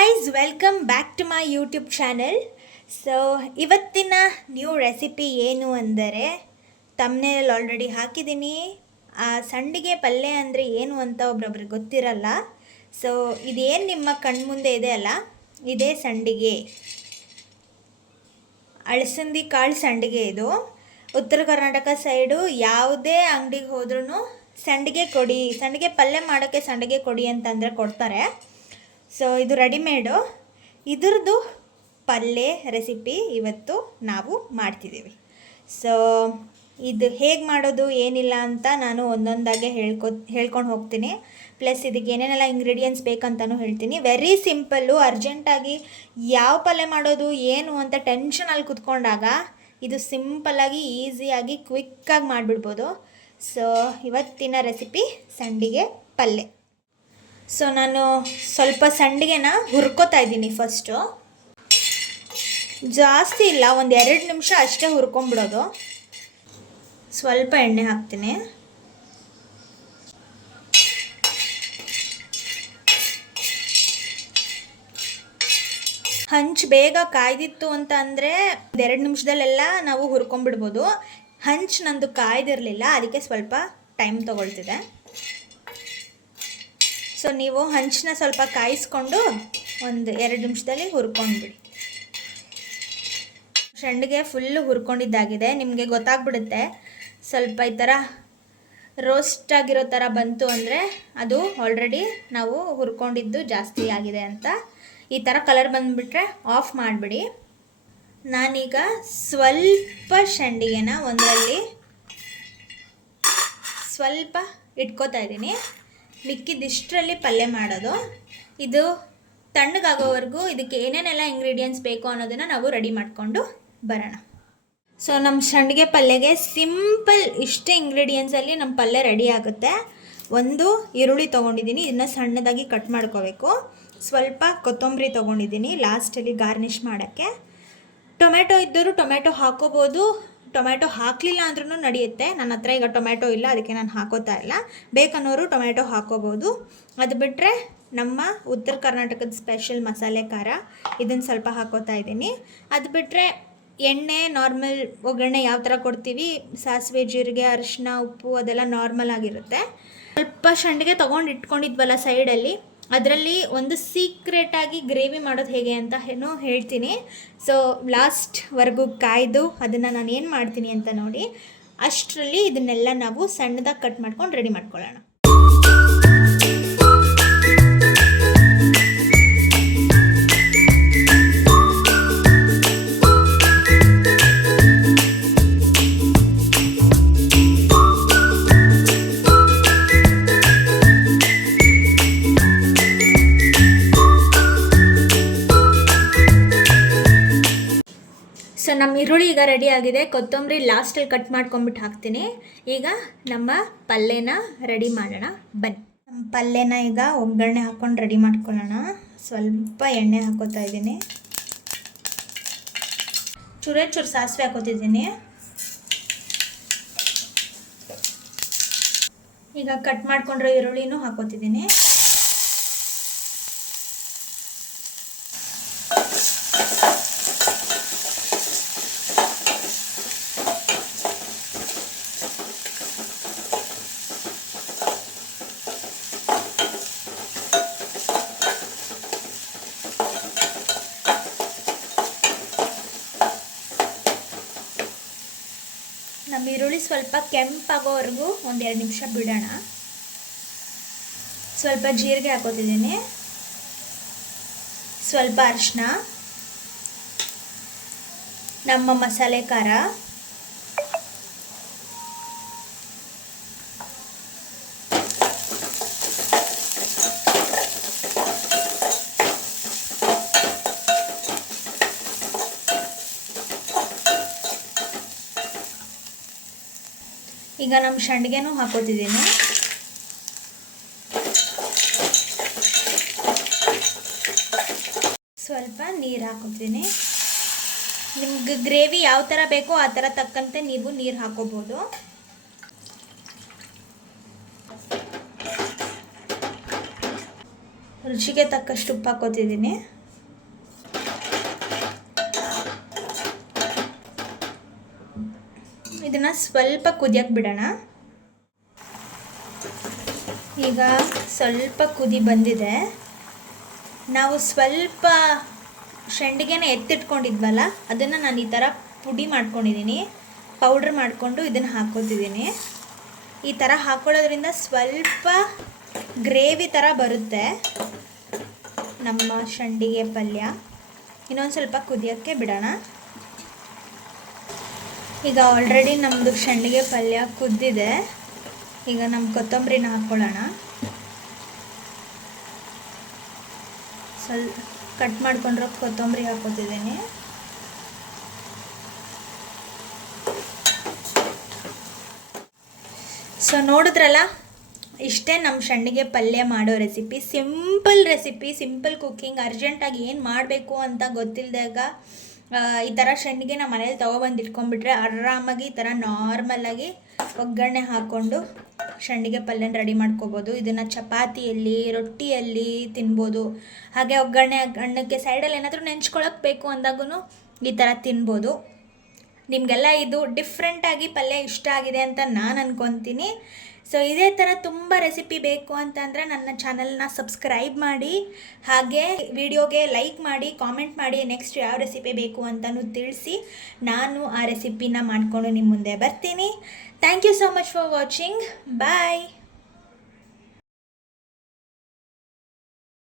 Guys, welcome back to my YouTube channel. So ಇವತ್ತಿನ new recipe ಏನು ಅಂದರೆ ತಮ್ಮನೇಲಿ already ಹಾಕಿದ್ದೀನಿ. ಸಂಡಿಗೆ ಪಲ್ಯ ಅಂದರೆ ಏನು ಅಂತ ಒಬ್ರೊಬ್ರಿಗೆ ಗೊತ್ತಿರಲ್ಲ. ಸೊ ಇದೇನು ನಿಮ್ಮ ಕಣ್ಮುಂದೆ ಇದೆ ಅಲ್ಲ, ಇದೇ ಸಂಡಿಗೆ, ಅಳಸಂದಿ ಕಾಳು ಸಂಡಿಗೆ. ಇದು ಉತ್ತರ ಕರ್ನಾಟಕ ಸೈಡು ಯಾವುದೇ ಅಂಗಡಿಗೆ ಹೋದ್ರೂ ಸಂಡಿಗೆ ಕೊಡಿ, ಸಂಡಿಗೆ ಪಲ್ಯ ಮಾಡೋಕ್ಕೆ ಸಂಡಿಗೆ ಕೊಡಿ ಅಂತಂದರೆ ಕೊಡ್ತಾರೆ. ಸೊ ಇದು ರೆಡಿಮೇಡು. ಇದ್ರದ್ದು ಪಲ್ಯ ರೆಸಿಪಿ ಇವತ್ತು ನಾವು ಮಾಡ್ತಿದ್ದೀವಿ. ಸೊ ಇದು ಹೇಗೆ ಮಾಡೋದು ಏನಿಲ್ಲ ಅಂತ ನಾನು ಒಂದೊಂದಾಗೆ ಹೇಳ್ಕೊಂಡು ಹೋಗ್ತೀನಿ. ಪ್ಲಸ್ ಇದಕ್ಕೆ ಏನೇನೆಲ್ಲ ಇಂಗ್ರೀಡಿಯೆಂಟ್ಸ್ ಬೇಕಂತಲೂ ಹೇಳ್ತೀನಿ. Very simple. ಅರ್ಜೆಂಟಾಗಿ ಯಾವ ಪಲ್ಯ ಮಾಡೋದು ಏನು ಅಂತ ಟೆನ್ಷನಲ್ಲಿ ಕುತ್ಕೊಂಡಾಗ ಇದು ಸಿಂಪಲ್ಲಾಗಿ ಈಸಿಯಾಗಿ ಕ್ವಿಕ್ಕಾಗಿ ಮಾಡಿಬಿಡ್ಬೋದು. ಸೊ ಇವತ್ತಿನ ರೆಸಿಪಿ ಸಂಡಿಗೆ ಪಲ್ಯ. ಸೊ ನಾನು ಸ್ವಲ್ಪ ಸಂಡಿಗೆನ ಹುರ್ಕೋತಾ ಇದ್ದೀನಿ. ಫಸ್ಟು ಜಾಸ್ತಿ ಇಲ್ಲ, ಒಂದು 2 ನಿಮಿಷ ಅಷ್ಟೇ ಹುರ್ಕೊಂಬಿಡೋದು. ಸ್ವಲ್ಪ ಎಣ್ಣೆ ಹಾಕ್ತೀನಿ. ಹಂಚು ಬೇಗ ಕಾಯ್ದಿತ್ತು ಅಂತ ಅಂದರೆ 2 ನಿಮಿಷದಲ್ಲೆಲ್ಲ ನಾವು ಹುರ್ಕೊಂಬಿಡ್ಬೋದು. ಹಂಚು ನಂದು ಕಾಯ್ದಿರಲಿಲ್ಲ, ಅದಕ್ಕೆ ಸ್ವಲ್ಪ ಟೈಮ್ ತೊಗೊಳ್ತಿದೆ. ಸೊ ನೀವು ಹಂಚನ್ನ ಸ್ವಲ್ಪ ಕಾಯಿಸ್ಕೊಂಡು ಒಂದು 2 ನಿಮಿಷದಲ್ಲಿ ಹುರ್ಕೊಂಡ್ಬಿಡಿ. ಸಂಡಿಗೆ ಫುಲ್ಲು ಹುರ್ಕೊಂಡಿದ್ದಾಗಿದೆ, ನಿಮಗೆ ಗೊತ್ತಾಗ್ಬಿಡುತ್ತೆ. ಸ್ವಲ್ಪ ಈ ಥರ ರೋಸ್ಟ್ ಆಗಿರೋ ಥರ ಬಂತು ಅಂದರೆ ಅದು ಆಲ್ರೆಡಿ ನಾವು ಹುರ್ಕೊಂಡಿದ್ದು ಜಾಸ್ತಿ ಆಗಿದೆ ಅಂತ. ಈ ಥರ ಕಲರ್ ಬಂದುಬಿಟ್ರೆ ಆಫ್ ಮಾಡಿಬಿಡಿ. ನಾನೀಗ ಸ್ವಲ್ಪ ಸಂಡಿಗೆನ ಒಂದರಲ್ಲಿ ಸ್ವಲ್ಪ ಇಟ್ಕೋತಾ ಇದ್ದೀನಿ. ಮಿಕ್ಕಿದಿಷ್ಟರಲ್ಲಿ ಪಲ್ಯ ಮಾಡೋದು. ಇದು ತಣ್ಣಗಾಗೋವರೆಗೂ ಇದಕ್ಕೆ ಏನೇನೆಲ್ಲ ಇಂಗ್ರೀಡಿಯೆಂಟ್ಸ್ ಬೇಕು ಅನ್ನೋದನ್ನು ನಾವು ರೆಡಿ ಮಾಡಿಕೊಂಡು ಬರೋಣ. ಸೊ ನಮ್ಮ ಸಂಡಿಗೆ ಪಲ್ಯಗೆ ಸಿಂಪಲ್ ಇಷ್ಟೇ ಇಂಗ್ರೀಡಿಯೆಂಟ್ಸಲ್ಲಿ ನಮ್ಮ ಪಲ್ಯ ರೆಡಿ ಆಗುತ್ತೆ. ಒಂದು ಈರುಳ್ಳಿ ತೊಗೊಂಡಿದ್ದೀನಿ, ಇದನ್ನು ಸಣ್ಣದಾಗಿ ಕಟ್ ಮಾಡ್ಕೋಬೇಕು. ಸ್ವಲ್ಪ ಕೊತ್ತಂಬರಿ ತೊಗೊಂಡಿದ್ದೀನಿ ಲಾಸ್ಟಲ್ಲಿ ಗಾರ್ನಿಷ್ ಮಾಡೋಕ್ಕೆ. ಟೊಮೆಟೊ ಇದ್ದರೂ ಟೊಮೆಟೊ ಹಾಕೋಬೋದು, ಟೊಮೆಟೊ ಹಾಕಲಿಲ್ಲ ಅಂದ್ರೂ ನಡೆಯುತ್ತೆ. ನನ್ನ ಹತ್ರ ಈಗ ಟೊಮೆಟೊ ಇಲ್ಲ, ಅದಕ್ಕೆ ನಾನು ಹಾಕೋತಾ ಇಲ್ಲ. ಬೇಕನ್ನೋರು ಟೊಮೆಟೊ ಹಾಕೋಬೋದು. ಅದು ಬಿಟ್ಟರೆ ನಮ್ಮ ಉತ್ತರ ಕರ್ನಾಟಕದ ಸ್ಪೆಷಲ್ ಮಸಾಲೆ ಖಾರ, ಇದನ್ನು ಸ್ವಲ್ಪ ಹಾಕೋತಾ ಇದ್ದೀನಿ. ಅದು ಬಿಟ್ಟರೆ ಎಣ್ಣೆ, ನಾರ್ಮಲ್ ಒಗ್ಗರಣೆ ಯಾವ ಥರ ಕೊಡ್ತೀವಿ, ಸಾಸಿವೆ, ಜೀರಿಗೆ, ಅರಿಶಿನ, ಉಪ್ಪು ಅದೆಲ್ಲ ನಾರ್ಮಲ್ ಆಗಿರುತ್ತೆ. ಸ್ವಲ್ಪ ಸಂಡಿಗೆ ತೊಗೊಂಡು ಇಟ್ಕೊಂಡಿದ್ವಲ್ಲ ಸೈಡಲ್ಲಿ, ಅದರಲ್ಲಿ ಒಂದು ಸೀಕ್ರೆಟಾಗಿ ಗ್ರೇವಿ ಮಾಡೋದು ಹೇಗೆ ಅಂತ ಹೇಳ್ತೀನಿ. ಸೊ ಲಾಸ್ಟ್ವರೆಗೂ ಕಾಯ್ದು ಅದನ್ನು ನಾನು ಏನು ಮಾಡ್ತೀನಿ ಅಂತ ನೋಡಿ. ಅಷ್ಟರಲ್ಲಿ ಇದನ್ನೆಲ್ಲ ನಾವು ಸಣ್ಣದಾಗಿ ಕಟ್ ಮಾಡ್ಕೊಂಡು ರೆಡಿ ಮಾಡ್ಕೊಳ್ಳೋಣ. ಸೊ ನಮ್ಮ ಈರುಳ್ಳಿ ಈಗ ರೆಡಿ ಆಗಿದೆ. ಕೊತ್ತಂಬರಿ ಲಾಸ್ಟಲ್ಲಿ ಕಟ್ ಮಾಡ್ಕೊಂಬಿಟ್ಟು ಹಾಕ್ತೀನಿ. ಈಗ ನಮ್ಮ ಪಲ್ಯನ ರೆಡಿ ಮಾಡೋಣ ಬನ್ನಿ. ನಮ್ಮ ಪಲ್ಯನ ಈಗ ಒಗ್ಗರಣೆ ಹಾಕ್ಕೊಂಡು ರೆಡಿ ಮಾಡ್ಕೊಳ್ಳೋಣ. ಸ್ವಲ್ಪ ಎಣ್ಣೆ ಹಾಕೋತಾ ಇದ್ದೀನಿ, ಚೂರು ಸಾಸಿವೆ ಹಾಕೋತಿದ್ದೀನಿ. ಈಗ ಕಟ್ ಮಾಡ್ಕೊಂಡಿರೋ ಈರುಳ್ಳಿನೂ ಹಾಕೋತಿದ್ದೀನಿ. ನಮ್ಮ ಈರುಳ್ಳಿ ಸ್ವಲ್ಪ ಕೆಂಪಾಗೋವರೆಗೂ ಒಂದು 2 ನಿಮಿಷ ಬಿಡೋಣ. ಸ್ವಲ್ಪ ಜೀರಿಗೆ ಹಾಕೋತಿದ್ದೀನಿ, ಸ್ವಲ್ಪ ಅರಿಶಿನ, ನಮ್ಮ ಮಸಾಲೆ ಖಾರ, ಈಗ ನಮ್ಮ ಸಂಡಿಗೆನೂ ಹಾಕೋತಿದ್ದೀನಿ. ಸ್ವಲ್ಪ ನೀರು ಹಾಕೋತೀನಿ. ನಿಮ್ಗೆ ಗ್ರೇವಿ ಯಾವ ಥರ ಬೇಕೋ ಆ ಥರ ತಕ್ಕಂತೆ ನೀವು ನೀರು ಹಾಕೋಬೋದು. ರುಚಿಗೆ ತಕ್ಕಷ್ಟು ಉಪ್ಪು ಹಾಕೋತಿದ್ದೀನಿ. ಇದನ್ನು ಸ್ವಲ್ಪ ಕುದಿಯಕ್ಕೆ ಬಿಡೋಣ. ಈಗ ಸ್ವಲ್ಪ ಕುದಿ ಬಂದಿದೆ. ನಾವು ಸ್ವಲ್ಪ ಸಂಡಿಗೆನ ಎತ್ತಿಟ್ಕೊಂಡಿದ್ವಲ್ಲ ಅದನ್ನು ನಾನು ಈ ಥರ ಪುಡಿ ಮಾಡ್ಕೊಂಡಿದ್ದೀನಿ, ಪೌಡ್ರ್ ಮಾಡಿಕೊಂಡು ಇದನ್ನು ಹಾಕ್ಕೋತಿದ್ದೀನಿ. ಈ ಥರ ಹಾಕ್ಕೊಳ್ಳೋದ್ರಿಂದ ಸ್ವಲ್ಪ ಗ್ರೇವಿ ಥರ ಬರುತ್ತೆ ನಮ್ಮ ಸಂಡಿಗೆ ಪಲ್ಯ. ಇನ್ನೊಂದು ಸ್ವಲ್ಪ ಕುದಿಯೋಕ್ಕೆ ಬಿಡೋಣ. ಈಗ ಆಲ್ರೆಡಿ ನಮ್ಮದು ಸಂಡಿಗೆ ಪಲ್ಯ ಕುದ್ದಿದೆ. ಈಗ ನಮ್ಮ ಕೊತ್ತಂಬರಿನ ಹಾಕ್ಕೊಳ್ಳೋಣ. ಕಟ್ ಮಾಡ್ಕೊಂಡಿರೋ ಕೊತ್ತಂಬರಿ ಹಾಕ್ಕೊತಿದ್ದೀನಿ. ಸೊ ನೋಡಿದ್ರಲ್ಲ, ಇಷ್ಟೇ ನಮ್ಮ ಸಂಡಿಗೆ ಪಲ್ಯ ಮಾಡೋ recipe. Simple recipe, simple cooking. ಅರ್ಜೆಂಟಾಗಿ ಏನು ಮಾಡಬೇಕು ಅಂತ ಗೊತ್ತಿಲ್ಲದಾಗ ಈ ಥರ ಸಂಡಿಗೆ ನಮ್ಮ ಮನೇಲಿ ತೊಗೊಬಂದು ಇಟ್ಕೊಂಡ್ಬಿಟ್ರೆ ಆರಾಮಾಗಿ ಈ ಥರ ನಾರ್ಮಲಾಗಿ ಒಗ್ಗರಣೆ ಹಾಕ್ಕೊಂಡು ಸಂಡಿಗೆ ಪಲ್ಯನ ರೆಡಿ ಮಾಡ್ಕೋಬೋದು. ಇದನ್ನು ಚಪಾತಿಯಲ್ಲಿ, ರೊಟ್ಟಿಯಲ್ಲಿ ತಿನ್ಬೋದು. ಹಾಗೆ ಒಗ್ಗರಣೆ ಅನ್ನಕ್ಕೆ ಸೈಡಲ್ಲಿ ಏನಾದರೂ ನೆಂಚ್ಕೊಳಕ್ಕೆ ಬೇಕು ಅಂದಾಗೂ ಈ ಥರ ತಿನ್ಬೋದು. ನಿಮಗೆಲ್ಲ ಇದು ಡಿಫ್ರೆಂಟಾಗಿ ಪಲ್ಯ ಇಷ್ಟ ಆಗಿದೆ ಅಂತ ನಾನು ಅನ್ಕೊತೀನಿ. ಸೊ ಇದೇ ಥರ ತುಂಬ ರೆಸಿಪಿ ಬೇಕು ಅಂತಂದರೆ ನನ್ನ ಚಾನಲ್ನ ಸಬ್ಸ್ಕ್ರೈಬ್ ಮಾಡಿ, ಹಾಗೆ ವಿಡಿಯೋಗೆ ಲೈಕ್ ಮಾಡಿ, ಕಾಮೆಂಟ್ ಮಾಡಿ, ನೆಕ್ಸ್ಟ್ ಯಾವ ರೆಸಿಪಿ ಬೇಕು ಅಂತಲೂ ತಿಳಿಸಿ. ನಾನು ಆ ರೆಸಿಪಿನ ಮಾಡಿಕೊಂಡು ನಿಮ್ಮ ಮುಂದೆ ಬರ್ತೀನಿ. Thank you so much for watching. Bye.